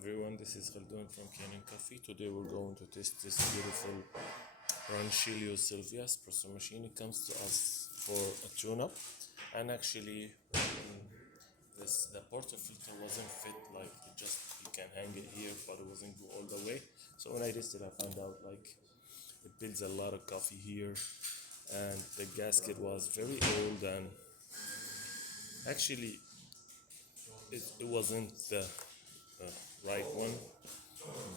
Everyone, this is Khaldun from Kanen Coffee. Today we're going to test this beautiful Rancilio silvia espresso machine. It comes to us for a tune-up, and actually the portafilter wasn't fit, like you can hang it here, but it wasn't go all the way. So when I tested, I found out like it builds a lot of coffee here, and the gasket was very old, and actually it wasn't the right one,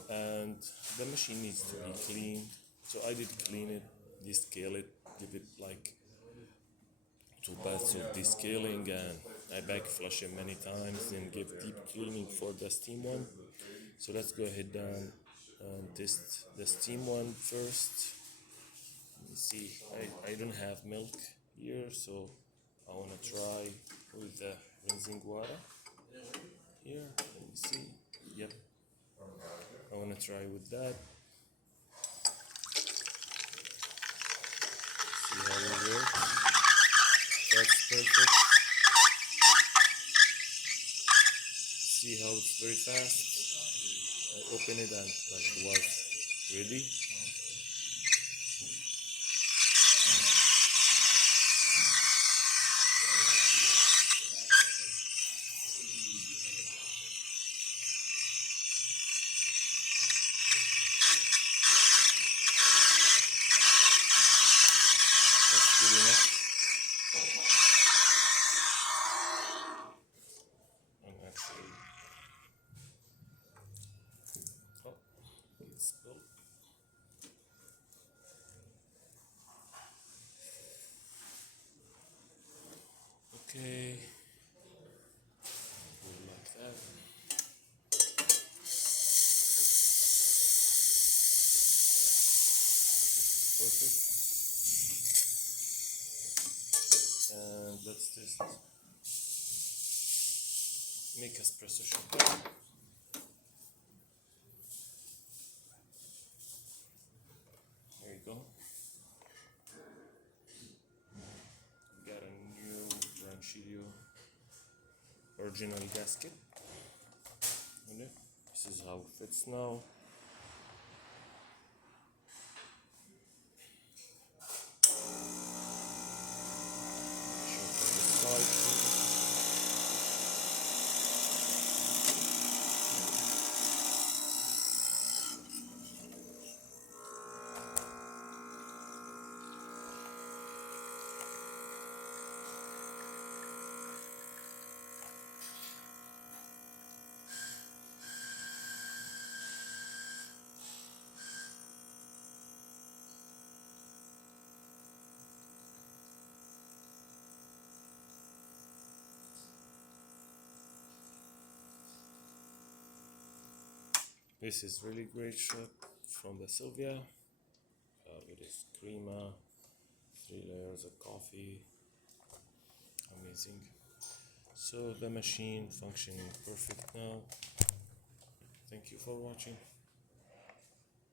and the machine needs to be cleaned. So I did clean it, descale it, give it like 2 baths of descaling, and I back flush it many times, then give deep cleaning for the steam one. So let's go ahead and test the steam one first. Let me see, I don't have milk here, so I want to try with the rinsing water here. Let me see. Yep, I want to try with that. See how it works. That's perfect. See how it's very fast. I open it and like it was ready. That's good enough. And actually, oh, it's spilled. Okay, go like that. Perfect. And let's just make espresso shot. There you go. Got a new Rancilio original gasket. Okay. This is how it fits now. This is really great shot from the Silvia. It is crema, 3 layers of coffee, amazing. So the machine functioning perfect now. Thank you for watching.